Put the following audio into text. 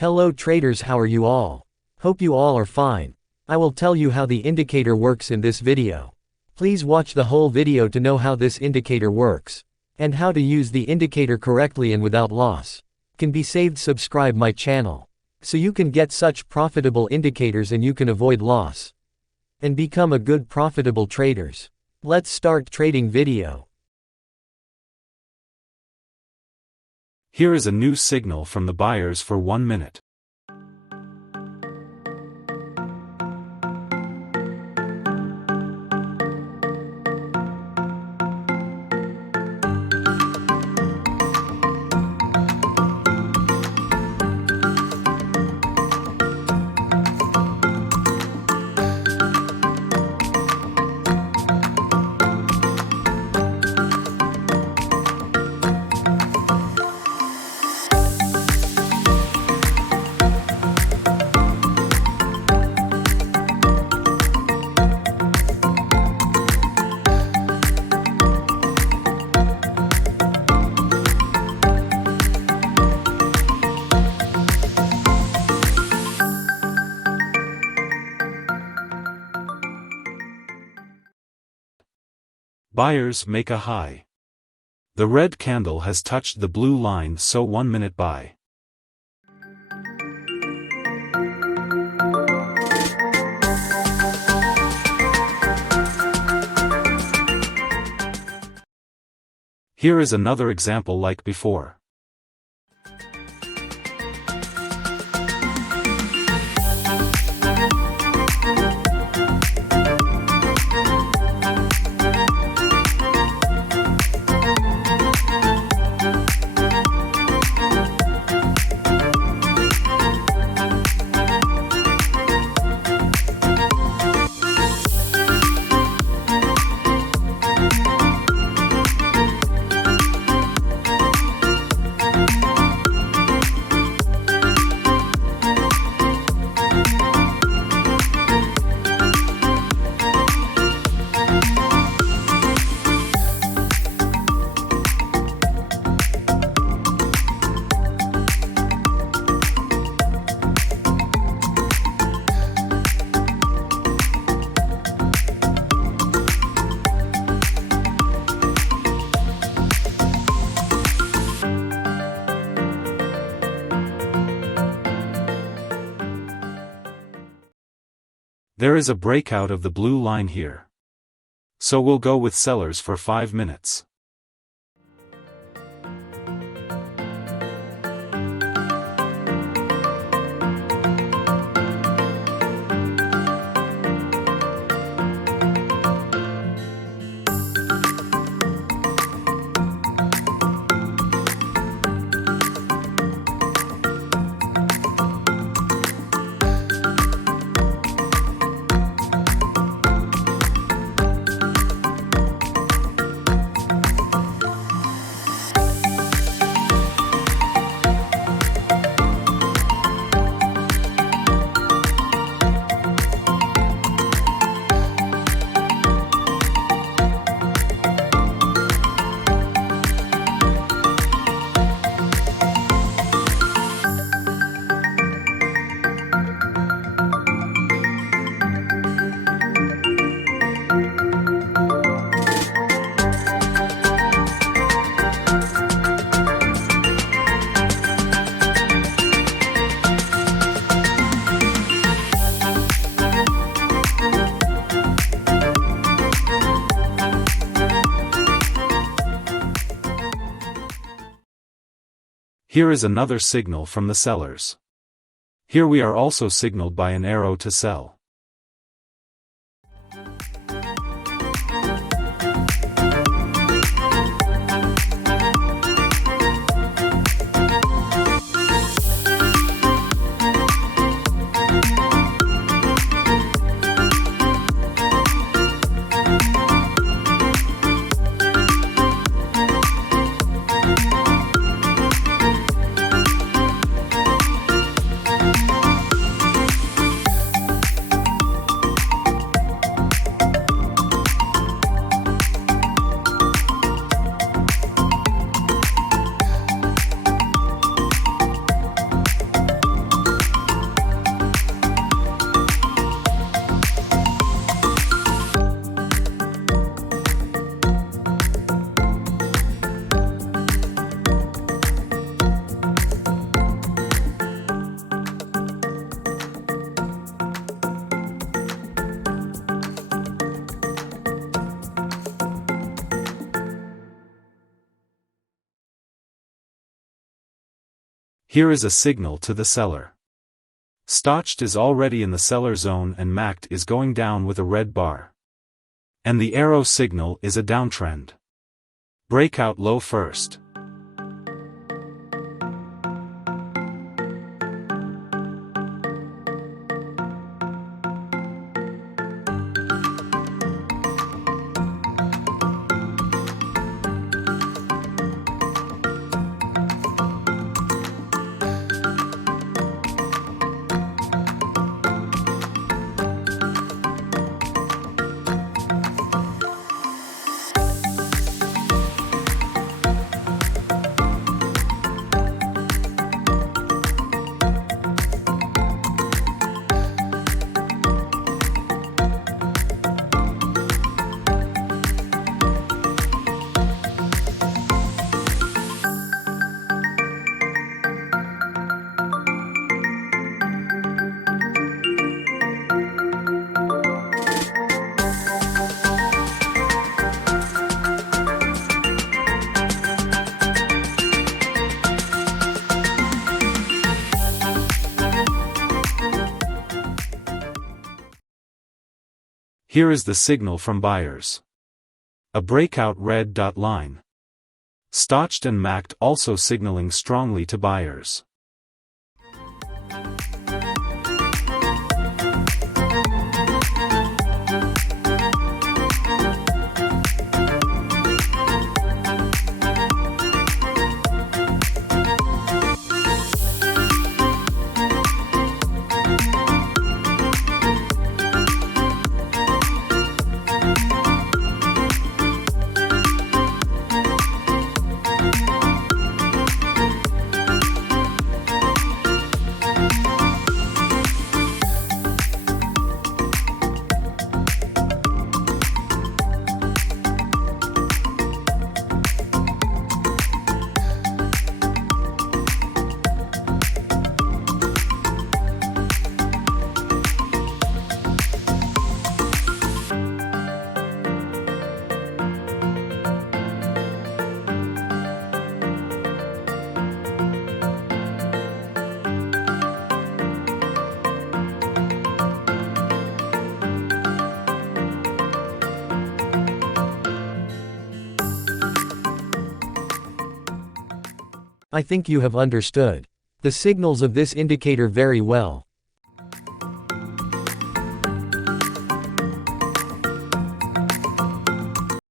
Hello traders, how are you all? Hope you all are fine. I will tell you how the indicator works in this video. Please watch the whole video to know how this indicator works, and how to use the indicator correctly and without loss. Can be saved. Subscribe my channel, so you can get such profitable indicators and you can avoid loss, and become a good profitable traders. Let's start trading video. Here is a new signal from the buyers for 1 minute. Buyers make a high. The red candle has touched the blue line, so 1 minute buy. Here is another example like before. There is a breakout of the blue line here, so we'll go with sellers for 5 minutes. Here is another signal from the sellers. Here we are also signaled by an arrow to sell. Here is a signal to the seller. Stoched is already in the seller zone and MACD is going down with a red bar. And the arrow signal is a downtrend. Breakout low first. Here is the signal from buyers. A breakout red dot line. Stoched and MACD also signaling strongly to buyers. I think you have understood the signals of this indicator very well.